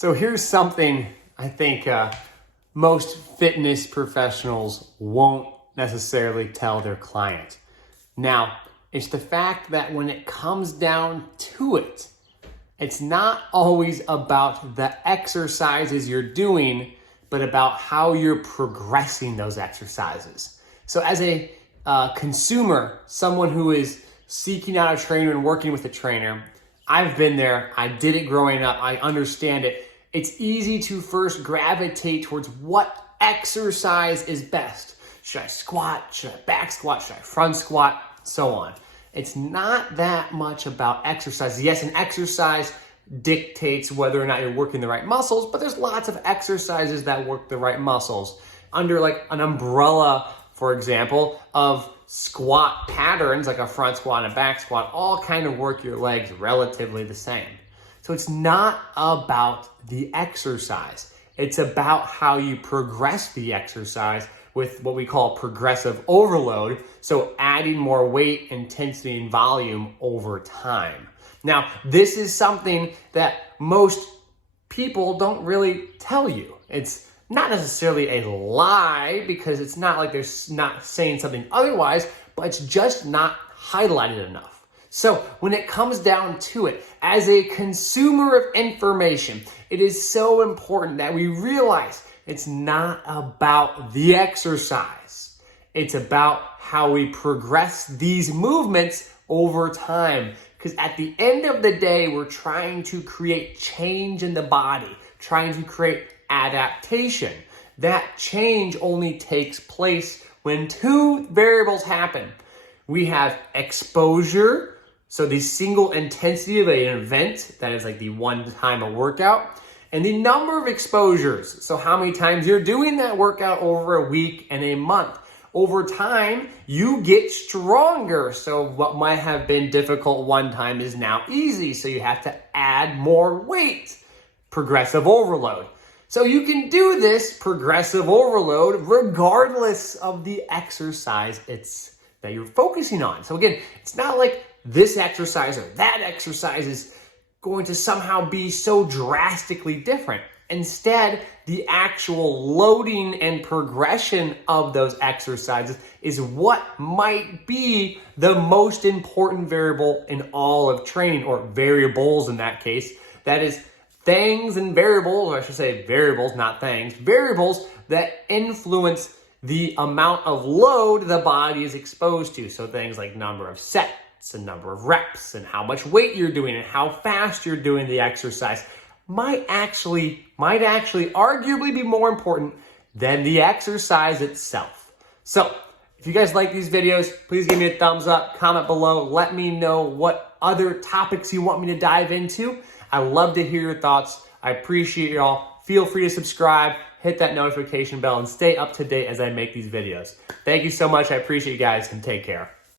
So here's something I think most fitness professionals won't necessarily tell their client. Now, it's the fact that when it comes down to it, it's not always about the exercises you're doing, but about how you're progressing those exercises. So as a consumer, someone who is seeking out a trainer and working with a trainer, I've been there, I did it growing up, I understand it. It's easy to first gravitate towards what exercise is best. Should I squat? Should I back squat? Should I front squat? So on. It's not that much about exercise. Yes, an exercise dictates whether or not you're working the right muscles, but there's lots of exercises that work the right muscles. Under like an umbrella, for example, of squat patterns, like a front squat and a back squat, all kind of work your legs relatively the same. So it's not about the exercise. It's about how you progress the exercise with what we call progressive overload. So adding more weight, intensity, and volume over time. Now, this is something that most people don't really tell you. It's not necessarily a lie because it's not like they're not saying something otherwise, but it's just not highlighted enough. So when it comes down to it, as a consumer of information, it is so important that we realize it's not about the exercise. It's about how we progress these movements over time. Because at the end of the day, we're trying to create change in the body, trying to create adaptation. That change only takes place when two variables happen. We have exposure, so the single intensity of an event, that is like the one time a workout, and the number of exposures, so how many times you're doing that workout over a week and a month. Over time, you get stronger. So what might have been difficult one time is now easy. So you have to add more weight. Progressive overload. So you can do this progressive overload regardless of the exercise that you're focusing on. So again, it's not like this exercise or that exercise is going to somehow be so drastically different. Instead, the actual loading and progression of those exercises is what might be the most important variable in all of training, or variables in that case. That is things and variables, or I should say variables, not things, variables that influence the amount of load the body is exposed to. So things like number of sets and number of reps and how much weight you're doing and how fast you're doing the exercise might actually arguably be more important than the exercise itself. So if you guys like these videos, please give me a thumbs up, comment below, let me know what other topics you want me to dive into. I love to hear your thoughts. I appreciate y'all. Feel free to subscribe, hit that notification bell, and stay up to date as I make these videos. Thank you so much. I appreciate you guys, and take care.